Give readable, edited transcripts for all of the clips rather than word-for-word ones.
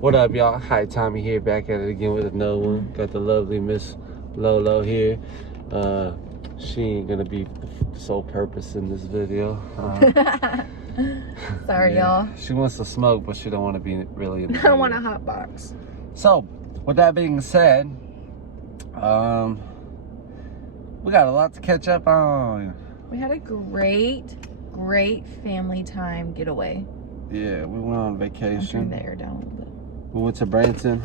What up, y'all? Hi, Tommy here, back at it again with another one. Got the lovely Miss Lolo here. She ain't gonna be the sole purpose in this video. Sorry, y'all. She wants to smoke, but she don't want to be really in the I don't want a hot box. So, with that being said, we got a lot to catch up on. We had a great family time getaway. Yeah, we went on vacation. I'm turning the air down a little bit. We went to Branson,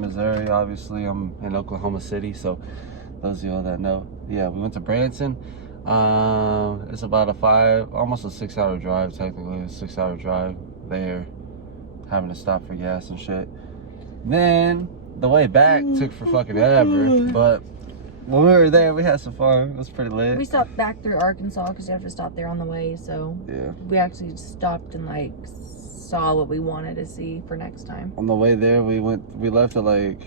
Missouri. Obviously, I'm in Oklahoma City, so those of y'all that know. Yeah, we went to Branson. It's about almost a 6-hour drive, technically. A 6-hour drive there, having to stop for gas and shit. Then, the way back took for fucking ever, but when we were there, we had some fun. It was pretty lit. We stopped back through Arkansas because you have to stop there on the way, so yeah, we actually stopped and like saw what we wanted to see for next time. On the way there, we left at like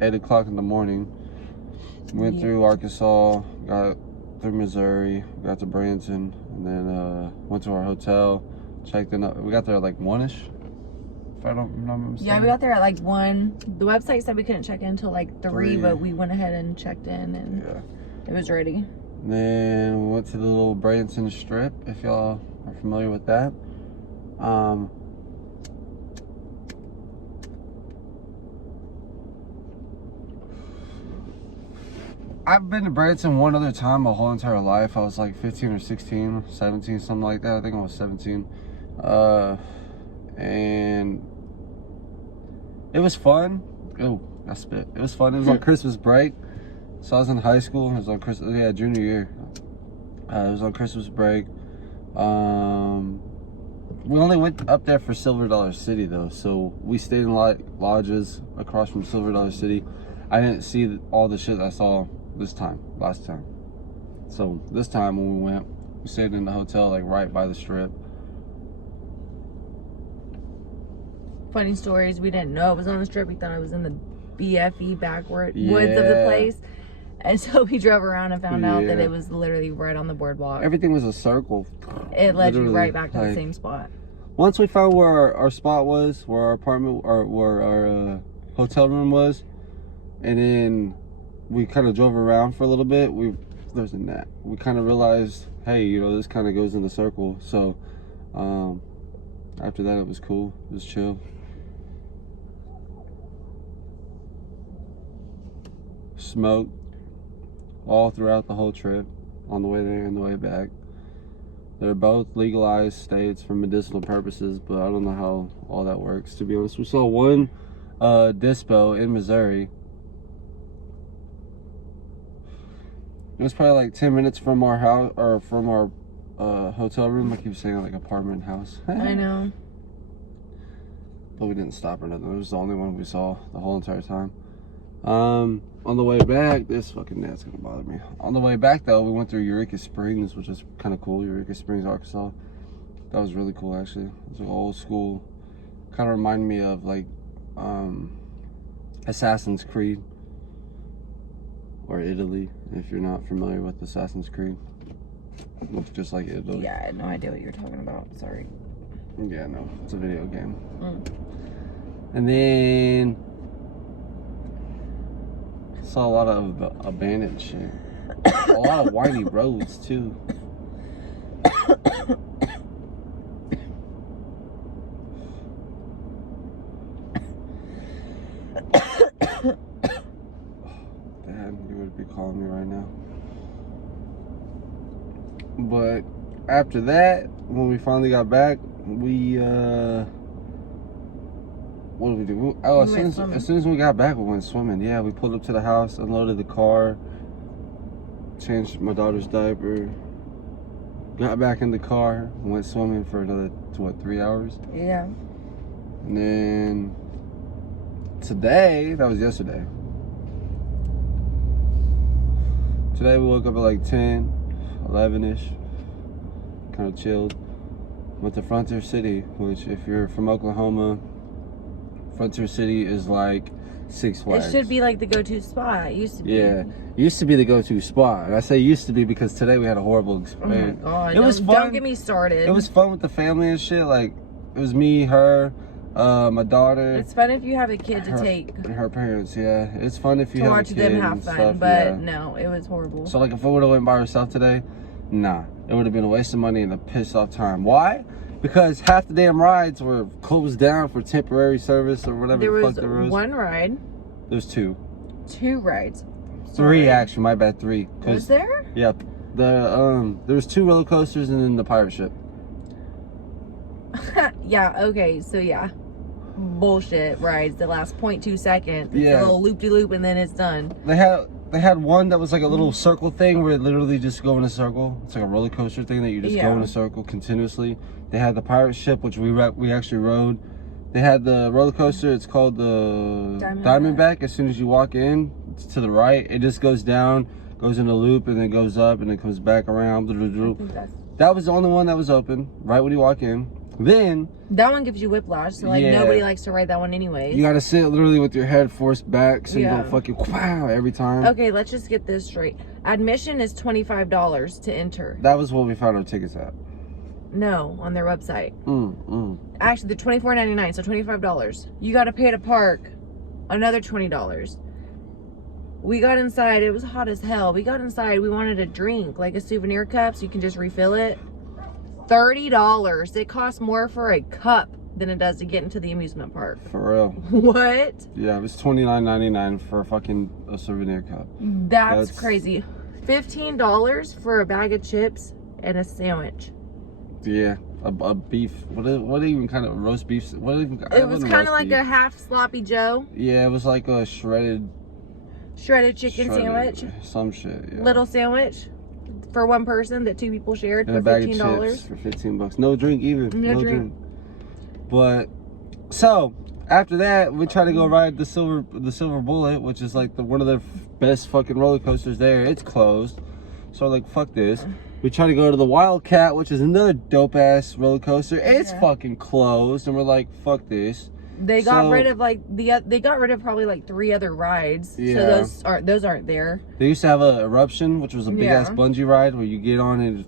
8 o'clock in the morning. Went through Arkansas, got through Missouri, got to Branson, and then went to our hotel, checked in. We got there at like 1-ish, if I don't remember. Yeah, we got there at like 1. The website said we couldn't check in until like 3, but we went ahead and checked in, and it was ready. And then we went to the little Branson Strip, if y'all are familiar with that. I've been to Branson one other time my whole entire life. I was like 15 or 16, 17, something like that. I think I was 17. And it was fun. Oh, I spit. It was fun. It was on Christmas break. So I was in high school. It was on junior year. It was on Christmas break. We only went up there for Silver Dollar City though. So we stayed in lodges across from Silver Dollar City. I didn't see all the shit I saw last time. So this time when we went, we stayed in the hotel like right by the strip. Funny stories, we didn't know it was on the strip. We thought it was in the BFE woods of the place. And so we drove around and found out that it was literally right on the boardwalk. Everything was a circle. It led you right back to the same spot. Once we found where our spot was, where our apartment or where our hotel room was, and then we kind of drove around for a little bit. We kind of realized, hey, you know, this kind of goes in the circle. So after that, it was cool. It was chill. Smoked all throughout the whole trip, on the way there and the way back. They're both legalized states for medicinal purposes, but I don't know how all that works, to be honest. We saw one dispo in Missouri. It was probably like 10 minutes from our house, or from our hotel room. I keep saying like apartment house. I know. But we didn't stop or nothing. It was the only one we saw the whole entire time. On the way back, this fucking net's gonna bother me. On the way back though, we went through Eureka Springs, which is kind of cool. Eureka Springs, Arkansas. That was really cool actually. It was like old school. Kind of reminded me of like Assassin's Creed. Or Italy, if you're not familiar with Assassin's Creed. Looks just like Italy. Yeah, I had no idea what you're talking about. Sorry. Yeah, no, it's a video game. And then saw a lot of abandoned shit. A lot of windy roads too. You would be calling me right now. But after that, when we finally got back, we what did we do? As soon as we got back, we went swimming. Yeah, we pulled up to the house, unloaded the car, changed my daughter's diaper, got back in the car, went swimming for another 3 hours. Yeah. And then today, that was yesterday. Today we woke up at like 10, 11-ish, kind of chilled. Went to Frontier City, which if you're from Oklahoma, Frontier City is like Six Flags. It should be like the go-to spot. It used to be. Yeah, used to be the go-to spot. And I say used to be because today we had a horrible experience. Oh my God, it was fun. Don't get me started. It was fun with the family and shit. Like, it was me, her, My daughter. It's fun if you have a kid to take. Her parents, yeah. It's fun if you to have watch a kid them have and fun, stuff, but yeah. no, it was horrible. So like if I would have went by herself today, nah, it would have been a waste of money and a pissed off time. Why? Because half the damn rides were closed down for temporary service or whatever There the was fuck there was. one ride. There's two. Two rides. Three actually, my bad, three. Was there? Yep. There was 2 roller coasters and then the pirate ship. Yeah, okay, so yeah. Bullshit rides that last 0.2 seconds. It's Yeah. a little loop-de-loop and then it's done. They had one that was like a little circle thing where it literally just go in a circle. It's like a roller coaster thing that you just go in a circle continuously. They had the pirate ship, which we actually rode. They had the roller coaster. It's called the Diamondback. As soon as you walk in, it's to the right. It just goes down, goes in a loop, and then goes up, and then comes back around. That was the only one that was open right when you walk in. Then that one gives you whiplash, so like nobody likes to ride that one anyways. You gotta sit literally with your head forced back so you don't fucking wow every time. Okay, let's just get this straight. Admission is $25 to enter. That was what we found our tickets at. No, on their website. Actually, they're $24.99, so $25. You got to pay to park another $20. We got inside. It was hot as hell. We got inside. We wanted a drink, like a souvenir cup, so you can just refill it. $30. It costs more for a cup than it does to get into the amusement park. For real. What? Yeah, it was $29.99 for a souvenir cup. That's crazy. $15 for a bag of chips and a sandwich. Yeah, a beef. What even kind of roast beef? It was kind of like a half sloppy Joe. Yeah, it was like a shredded chicken sandwich. Some shit. Yeah. Little sandwich for one person that 2 people shared and for a bag $15. Of chips for $15. No drink even. No drink. But so after that, we tried to go ride the Silver Bullet, which is like one of the best fucking roller coasters there. It's closed, so like fuck this. We tried to go to the Wildcat, which is another dope ass roller coaster. It's fucking closed, and we're like, fuck this. They got rid of probably like 3 other rides. Yeah. So those aren't there. They used to have a Eruption, which was a big ass bungee ride where you get on and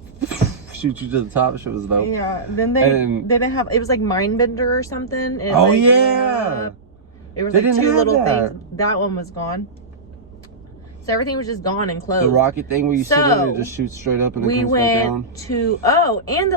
shoot you to the top. Shit was dope. Yeah. Then they didn't have. It was like Mindbender or something. And oh like, yeah. It was like 2 little things. That one was gone. So everything was just gone and closed. The rocket thing where you sit in and it just shoots straight up and then comes back down. We went to and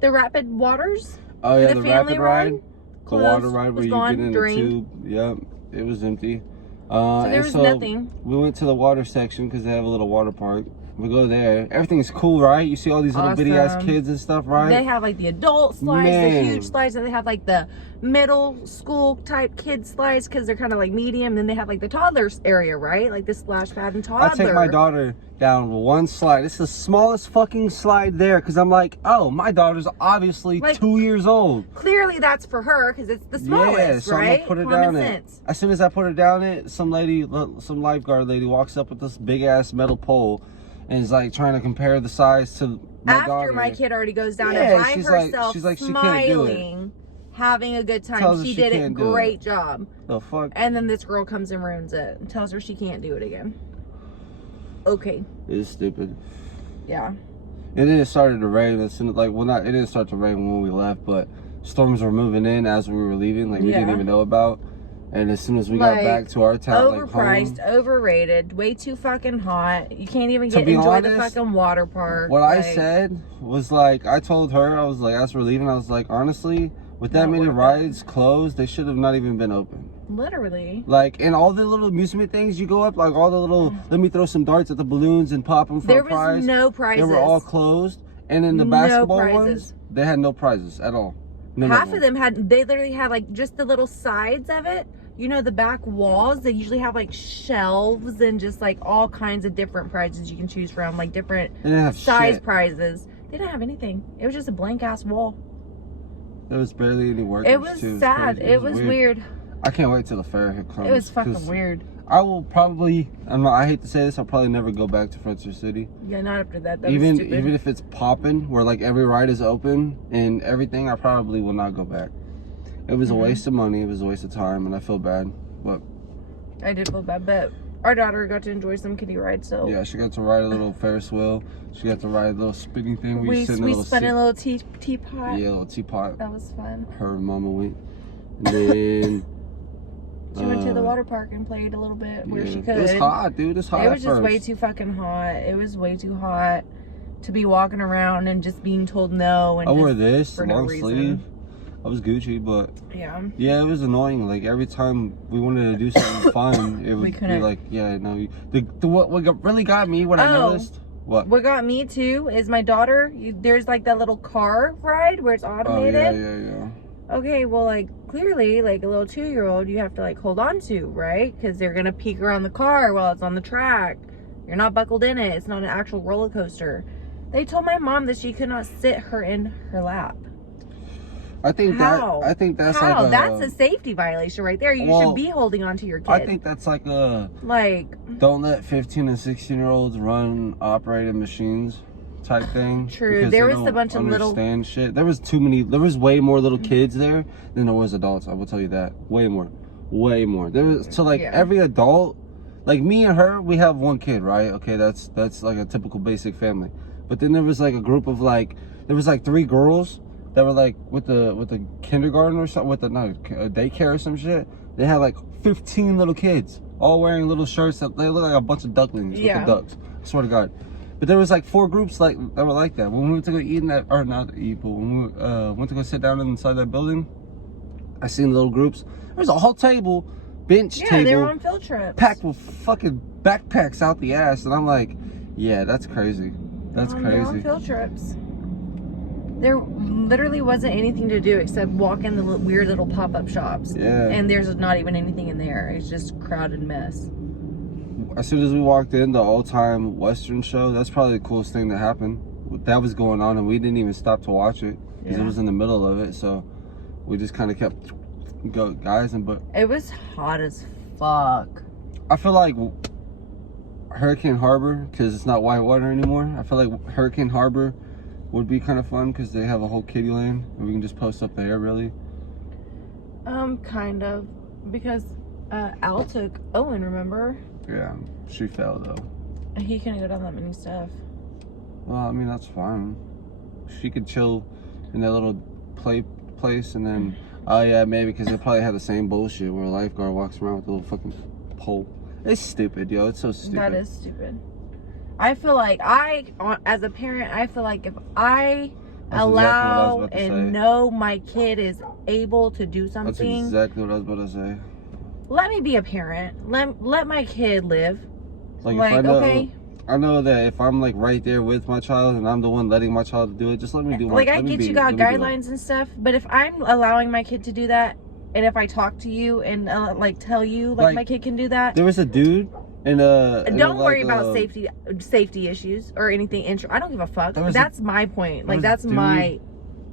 the rapid waters. Oh yeah, the family rapid ride. The closed, water ride where you get in drained. the tube. Yep, it was empty. So there was nothing. We went to the water section because they have a little water park. We go there. Everything's cool, right? You see all these little bitty ass kids and stuff, right? They have like the adult slides, the huge slides, and they have like the middle school type kid slides because they're kind of like medium. Then they have like the toddlers area, right? Like the splash pad and toddler. I take my daughter down one slide. It's the smallest fucking slide there because I'm like, oh, my daughter's obviously like, 2 years old. Clearly that's for her because it's the smallest, yeah, so right? I'm gonna put her down it. As soon as I put her down it, some lifeguard lady walks up with this big ass metal pole and is like trying to compare the size to my daughter. After my kid already goes down and by herself, she's like, smiling, having a good time. She did a great job. The fuck? And then this girl comes and ruins it and tells her she can't do it again. Okay. It's stupid. Yeah. And then it started to rain. As soon as, like, well, it didn't start to rain when we left, but storms were moving in as we were leaving. Like, we didn't even know about. And as soon as we got back to our town, overpriced, overrated, way too fucking hot. You can't even enjoy the fucking water park. What I said was like, I told her, I was like, as we're leaving, I was like, honestly, with that many rides closed, they should have not even been open. Literally. Like, and all the little amusement things you go up, like all the little, let me throw some darts at the balloons and pop them for a prize. There was no prizes. They were all closed. And then the basketball ones, they had no prizes at all. Half of them they literally had like just the little sides of it. You know, the back walls, they usually have like shelves and just like all kinds of different prizes you can choose from, like different size prizes. They didn't have anything. It was just a blank ass wall. There was barely any workers. It was sad. It was weird. I can't wait till the fair comes. It was fucking weird. I will probably, I hate to say this, I'll probably never go back to Frontier City. Yeah, not after that. Even if it's popping, where like every ride is open and everything, I probably will not go back. It was a waste of money. It was a waste of time, and I feel bad. But I did feel bad, but our daughter got to enjoy some kiddie rides. So yeah, she got to ride a little Ferris wheel. She got to ride a little spinning thing. We spun a little teapot. Yeah, a little teapot. That was fun. Her and Mama went. And then she went to the water park and played a little bit where she could. It was hot, dude. It's hot. It was just way too fucking hot. It was way too hot to be walking around and just being told no. And I wore this for long no sleeve. I was Gucci, but yeah, it was annoying. Like every time we wanted to do something fun, it would be like, what really got me, what I noticed. What got me too is my daughter. There's like that little car ride where it's automated. Yeah. Okay, well, like clearly, like a little 2-year-old, you have to like hold on to, right? Because they're gonna peek around the car while it's on the track. You're not buckled in it. It's not an actual roller coaster. They told my mom that she could not sit her in her lap. I think that's how? like That's a safety violation right there. You should be holding on to your kid. I think that's like don't let 15 and 16-year-olds run operated machines type thing. True. There was a bunch of little shit. There was way more little kids there than there was adults. I will tell you that. Way more. There was every adult, like me and her, we have one kid, right? Okay, that's like a typical basic family. But then there was like a group of there was 3 girls that were like with the kindergarten or something, with a daycare or some shit. They had like 15 little kids, all wearing little shirts that they look like a bunch of ducklings with the ducks. I swear to God. But there was like 4 groups that were like that. When we went to go eat but when we went to go sit down inside that building, I seen the little groups. There was a whole table, bench table. Yeah, they were on field trips. Packed with fucking backpacks out the ass. And I'm like, yeah, that's crazy. That's crazy. They're on field trips. There literally wasn't anything to do except walk in the weird little pop-up shops. Yeah. And there's not even anything in there. It's just crowded mess. As soon as we walked in, the old-time Western show, that's probably the coolest thing that happened. That was going on, and we didn't even stop to watch it because it was in the middle of it. So we just kind of kept but it was hot as fuck. I feel like Hurricane Harbor, because it's not whitewater anymore. I feel like Hurricane Harbor would be kind of fun because they have a whole kiddie lane and we can just post up there, really. Kind of, because Al took Owen, remember? Yeah, she fell though. He couldn't go down that many stuff. Well, I mean, that's fine. She could chill in that little place and then maybe because they probably had the same bullshit where a lifeguard walks around with a little fucking pole. It's stupid, yo. It's so stupid. That is stupid. I feel like as a parent, I feel like if I allow and know my kid is able to do something. That's exactly what I was about to say. Let me be a parent. Let my kid live. Like I know that if I'm like right there with my child and I'm the one letting my child do it, just let me do it. Like I get you got guidelines and stuff, but if I'm allowing my kid to do that, and if I talk to you and like tell you like my kid can do that. There was a dude don't worry about safety issues or anything. I don't give a fuck. That's my point. Like that's my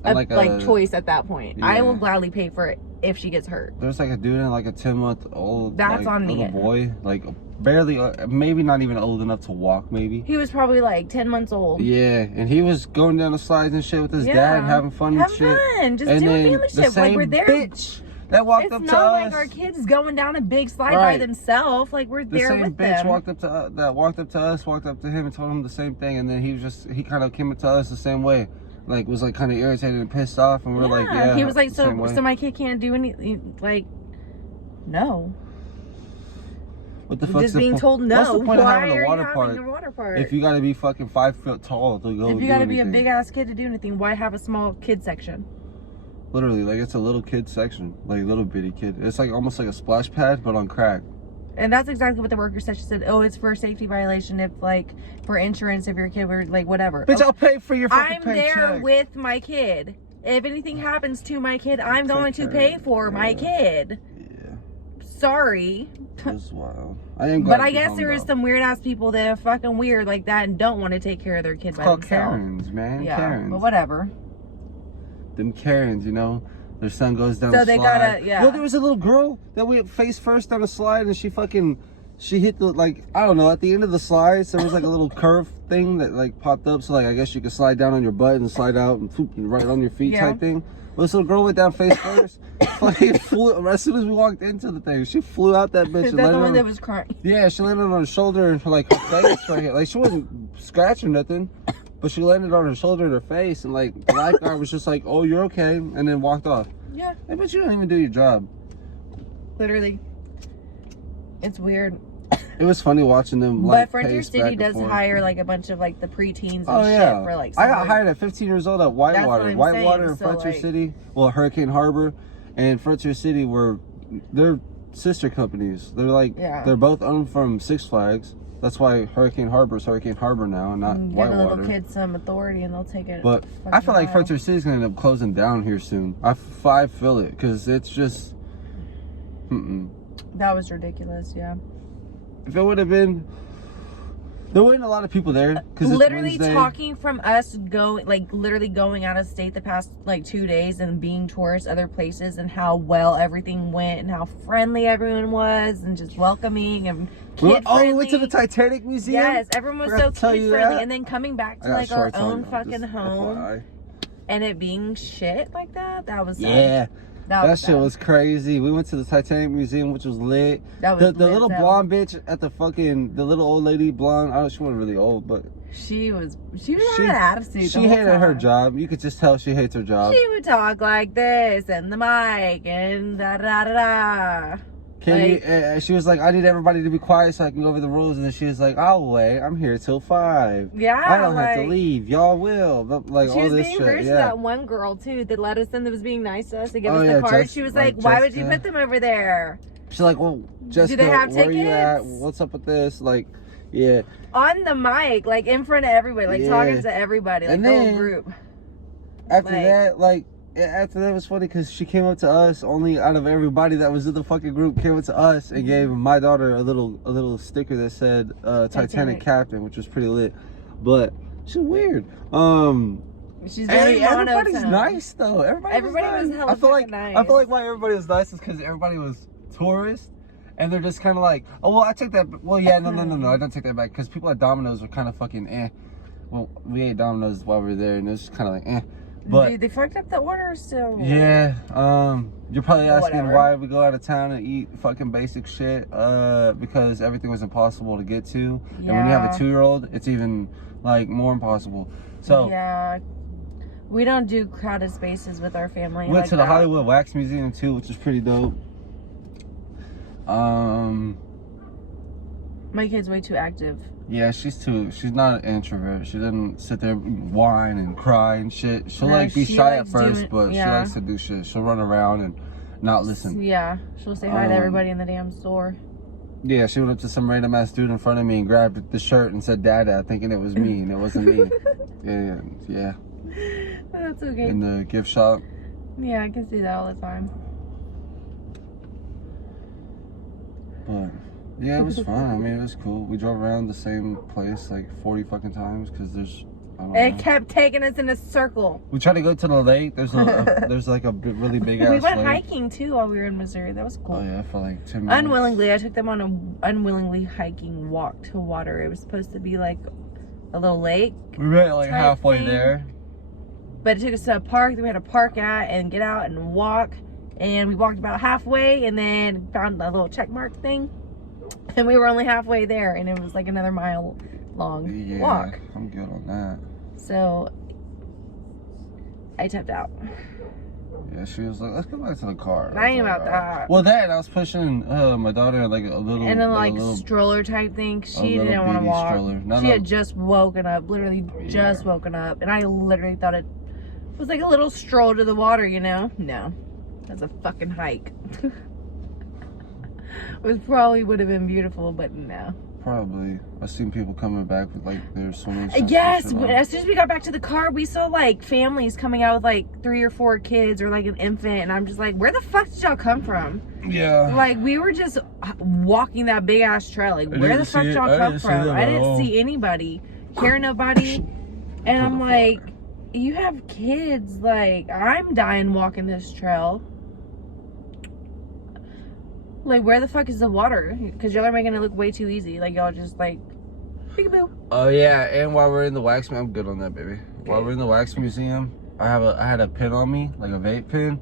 choice at that point. Yeah. I will gladly pay for it if she gets hurt. There's like a dude and like a 10-month-old on me. Little boy, like barely, maybe not even old enough to walk. Maybe he was probably like 10 months old. Yeah, and he was going down the slides and shit with his dad, having fun and shit. Just doing family shit. Like we're there. Bitch that walked up to us. It's not like our kids going down a big slide by themselves. Like we're there with them. The same bitch walked up to us, walked up to him and told him the same thing, and then he kind of came up to us the same way. Like was like kind of irritated and pissed off, and we're like, yeah. He was like, so my kid can't do anything. Like, no. What the fuck? Just being told no. What's the point of having a water park? If you got to be fucking 5 foot tall to go. If you got to be a big ass kid to do anything, why have a small kid section? Literally, like it's a little kid section, like little bitty kid. It's like almost like a splash pad, but on crack. And that's exactly what the worker section said. Oh, it's for a safety violation if like for insurance if your kid were like whatever. Bitch, I'll pay for your fucking paycheck. I'm there with my kid. If anything happens to my kid, I'm going to pay for my kid. Yeah. Sorry. That's wild. But I guess there is some weird ass people that are fucking weird like that and don't want to take care of their kids by themselves. Karens, man. Yeah, Karens. but whatever. Them Karens, you know. Their son goes down the slide. Well, there was a little girl that we faced first down the slide, and she hit the, like, I don't know, at the end of the slides, there was like a little curve thing that like popped up. So like, I guess you could slide down on your butt and slide out and right on your feet type thing. Well, this little girl went down face first. Fucking flew, as soon as we walked into the thing, she flew out that bitch. That's the one that was crying. Yeah, she landed on her shoulder and like her face right here. Like she wasn't scratching nothing. But she landed on her shoulder and her face, and like the lifeguard was just like, "Oh, you're okay," and then walked off. Yeah. I bet you don't even do your job. Literally. It's weird. It was funny watching them. Like, but Frontier City does hire like a bunch of like the preteens and shit for like. I got hired at 15 years old at Whitewater. Whitewater and so, Frontier like, City. Well, Hurricane Harbor and Frontier City they're sister companies. They're like they're both owned from Six Flags. That's why Hurricane Harbor is Hurricane Harbor now and not Whitewater. Give the little kids some authority and they'll take it. But I feel like Frontier City's gonna end up closing down here soon. I feel it because it's just. That was ridiculous. Yeah. If it would have been, there weren't a lot of people there because literally talking from us literally going out of state the past like 2 days and being tourists other places and how well everything went and how friendly everyone was and just welcoming and kid friendly. We went to the Titanic Museum. Yes, everyone was so kid friendly, and then coming back to like our own fucking home and it being shit like that. That was sad. That shit was crazy. We went to the Titanic Museum, which was lit. That was the little blonde bitch at the little old lady blonde. I don't know, she wasn't really old, but she had an attitude. She hated her job. You could just tell she hates her job. She would talk like this and the mic and da da da da. She was like, I need everybody to be quiet so I can go over the rules. And then she was like, I'll wait. I'm here till 5. Yeah. I don't have to leave. Y'all will. But, like, all this shit. She was being rude to that one girl, too, that let us in, that was being nice to us to give us the card. Jessica, she was like, why would you put them over there? She's like, well, Jessica, do they have where tickets? you at? What's up with this? Like, yeah. On the mic, like, in front of everybody, like, talking to everybody, like, the whole group. After that, it was funny because she came up to us, only out of everybody that was in the fucking group, came up to us and gave my daughter a little sticker that said Titanic Captain, which was pretty lit. But she's weird. She's very everybody's nice though. Everybody was hella nice. I feel like why everybody was nice is because everybody was tourists. And they're just kind of like, oh, well, I take that. Well, yeah, no, I don't take that back. Because people at Domino's were kind of fucking eh. Well, we ate Domino's while we were there, and it was just kind of like eh. But dude, they fucked up the order still. Yeah. You're probably asking why we go out of town and eat fucking basic shit. Because everything was impossible to get to. Yeah. And when you have a 2-year-old, it's even like more impossible. So yeah. We don't do crowded spaces with our family. We went to the Hollywood Wax Museum too, which is pretty dope. My kid's way too active. Yeah, she's not an introvert. She doesn't sit there and whine and cry and shit. She'll be shy at first, but she likes to do shit. She'll run around and not listen. Yeah, she'll say hi to everybody in the damn store. Yeah, she went up to some random ass dude in front of me and grabbed the shirt and said "Dada," thinking it was me, and it wasn't me. Yeah. That's okay. In the gift shop. Yeah, I can see that all the time. But yeah, it was fun. I mean, it was cool. We drove around the same place like 40 fucking times because it kept taking us in a circle. We tried to go to the lake. There's like a really big ass We went lake. Hiking too while we were in Missouri. That was cool. Oh yeah, for like 10 minutes. Unwillingly, I took them on an unwillingly hiking walk to water. It was supposed to be like a little lake. We went like halfway there. But it took us to a park that we had to park at and get out and walk. And we walked about halfway and then found a little check mark thing. And we were only halfway there, and it was like another mile long walk. I'm good on that. So I tapped out. Yeah, she was like, let's go back to the car. I ain't about that. Well, I was pushing my daughter like a little... And then like stroller type thing. She didn't want to walk. She had just woken up, literally just woken up. And I literally thought it was like a little stroll to the water, you know? No. That's a fucking hike. It probably would have been beautiful, but no. Probably. I've seen people coming back with like their swimming suits. Yes, as soon as we got back to the car, we saw like families coming out with like 3 or 4 kids or like an infant, and I'm just like, where the fuck did y'all come from? Yeah. Like we were just walking that big ass trail. Like where the fuck did y'all come from? I didn't see anybody, hear nobody, and I'm like, you have kids. Like I'm dying walking this trail. Like, where the fuck is the water? Because y'all are making it look way too easy. Like, y'all just, like, peekaboo. Oh, yeah. And while we're in the wax museum, I'm good on that, baby. Okay. While we're in the wax museum, I had a pin on me, like a vape pin.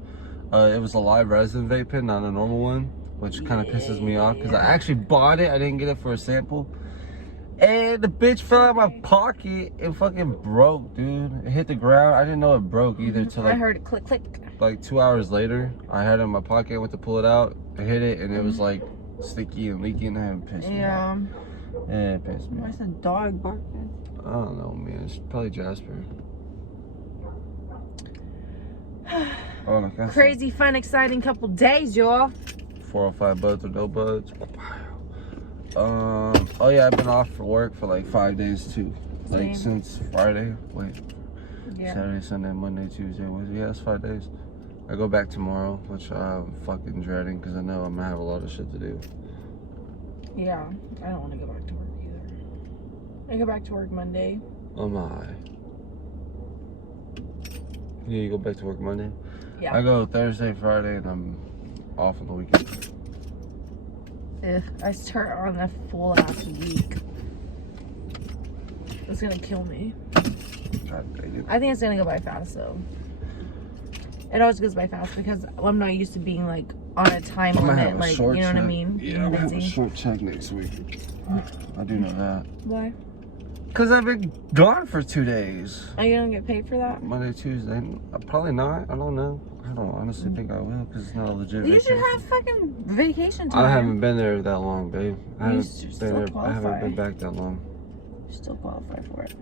It was a live resin vape pin, not a normal one, which kind of pisses me off. Because I actually bought it. I didn't get it for a sample. And the bitch fell out of my pocket and fucking broke, dude. It hit the ground. I didn't know it broke either. Till, like, I heard it click, click. like 2 hours later, I had it in my pocket, went to pull it out, I hit it, and it was like sticky and leaky, and it pissed me off. Yeah, it pissed me off. Why's a dog barking? I don't know, man. It's probably Jasper. Oh, look, Crazy, fun, exciting couple days, y'all. 405 buds or no buds. Oh yeah, I've been off for work for like 5 days too. Like since Friday. Wait. Yeah. Saturday, Sunday, Monday, Tuesday, Wednesday. Yeah, that's 5 days. I go back tomorrow, which I'm fucking dreading because I know I'm gonna have a lot of shit to do. Yeah, I don't want to go back to work either. I go back to work Monday. Oh my. Yeah, you go back to work Monday? Yeah. I go Thursday, Friday, and I'm off on the weekend. Ugh, I start on a full ass week. It's gonna kill me. I think it's gonna go by fast though. It always goes by fast because I'm not used to being like on a time limit, like you know what I mean? Yeah, I'm gonna have a short check next week. I do know that. Why? Because I've been gone for 2 days. Are you gonna get paid for that? Monday, Tuesday. Probably not. I don't know. I don't honestly think I will because it's not a legit vacation. You should have fucking vacation time. I haven't been there that long, babe. I haven't been back that long. You still qualify for it.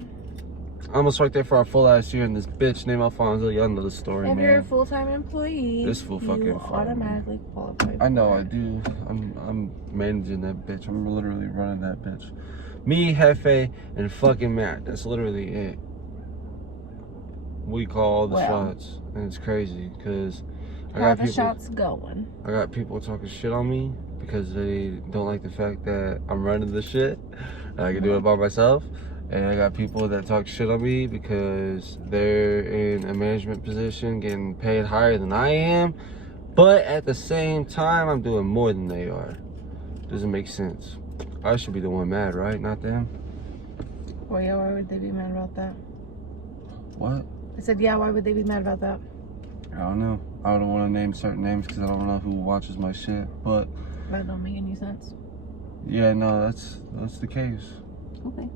I almost worked there for a full ass year, and this bitch named Alfonso, y'all know the story, if man. If you're a full-time employee, this fool fucking you automatically qualify. I know, I do. I'm managing that bitch. I'm literally running that bitch. Me, Hefe, and fucking Matt. That's literally it. We call all the shots, and it's crazy because I got people. Shots going. I got people talking shit on me because they don't like the fact that I'm running the shit. I can do it by myself. And I got people that talk shit on me because they're in a management position getting paid higher than I am. But at the same time, I'm doing more than they are. Doesn't make sense. I should be the one mad, right? Not them. Well, yeah, why would they be mad about that? What? I said, yeah, why would they be mad about that? I don't know. I don't want to name certain names because I don't know who watches my shit. But that don't make any sense. Yeah, no, that's the case. Okay.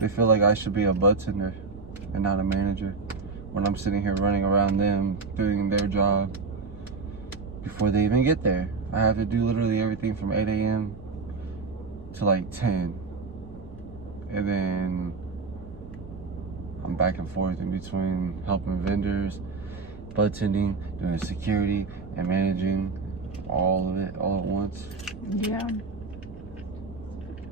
They feel like I should be a bartender and not a manager when I'm sitting here running around them doing their job before they even get there. I have to do literally everything from 8 a.m. to like 10. And then I'm back and forth in between helping vendors, bartending, doing security, and managing all of it all at once. Yeah.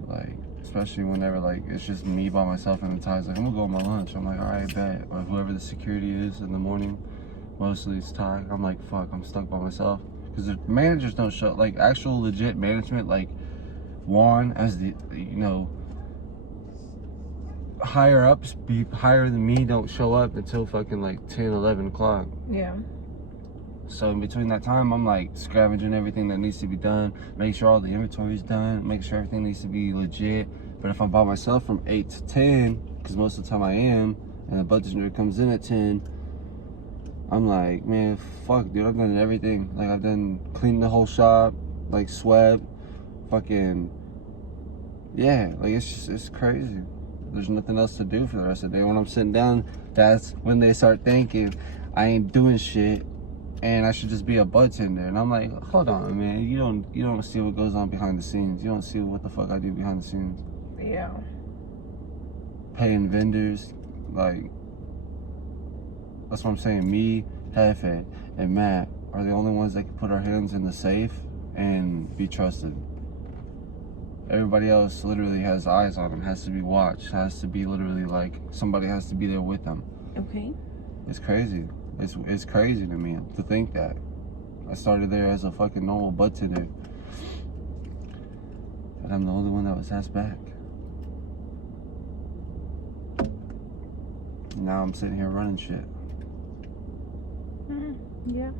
Like, especially whenever like it's just me by myself and the time's like I'm gonna go on my lunch. I'm like, all right, bet. Or whoever the security is in the morning, mostly it's Ty. I'm like, fuck, I'm stuck by myself because the managers don't show, like actual legit management, like Juan as the, you know, higher ups, be higher than me, don't show up until fucking like 10, 11 o'clock. Yeah. So in between that time, I'm like scavenging everything that needs to be done, make sure all the inventory's done, make sure everything needs to be legit. But if I'm by myself from 8 to 10, because most of the time I am, and the bartender comes in at 10, I'm like, man, fuck, dude, I've done everything. Like, I've done cleaned the whole shop, like swept, fucking, yeah, like it's crazy. There's nothing else to do for the rest of the day. When I'm sitting down, that's when they start thinking I ain't doing shit and I should just be a bartender. And I'm like, hold on, man, you don't see what goes on behind the scenes. You don't see what the fuck I do behind the scenes. Yeah. Paying vendors, like, that's what I'm saying. Me, Hefe, and Matt are the only ones that can put our hands in the safe and be trusted. Everybody else literally has eyes on them, has to be watched, has to be literally like, somebody has to be there with them. Okay. It's crazy. It's crazy to me to think that. I started there as a fucking normal bartender. And I'm the only one that was asked back. Now I'm sitting here running shit. Yeah.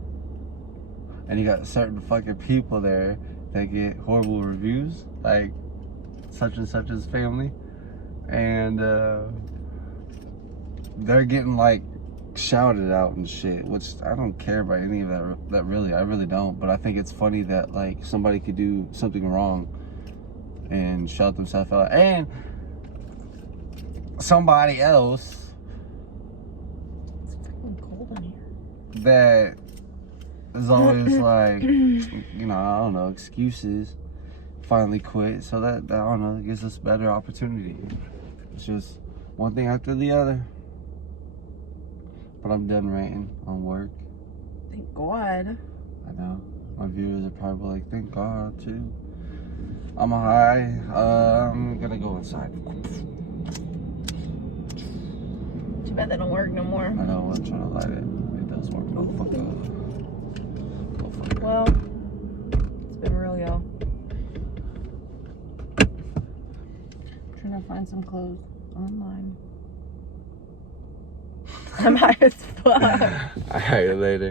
And you got certain fucking people there that get horrible reviews, like such and such's family, and they're getting like shouted out and shit, which I don't care about any of that really. I really don't. But I think it's funny that like somebody could do something wrong and shout themselves out, and somebody else that is always like, you know, I don't know, excuses. Finally quit, so that I don't know, gives us better opportunity. It's just one thing after the other. But I'm done ranting on work. Thank God. I know. My viewers are probably like, thank God too. I'm high. I'm gonna go inside. Too bad they don't work no more. I know, I'm trying to light it. It does work. Oh, fuck up. Oh, fuck up. Well, it's been real, y'all. Trying to find some clothes online. I'm high as fuck. Alright, later.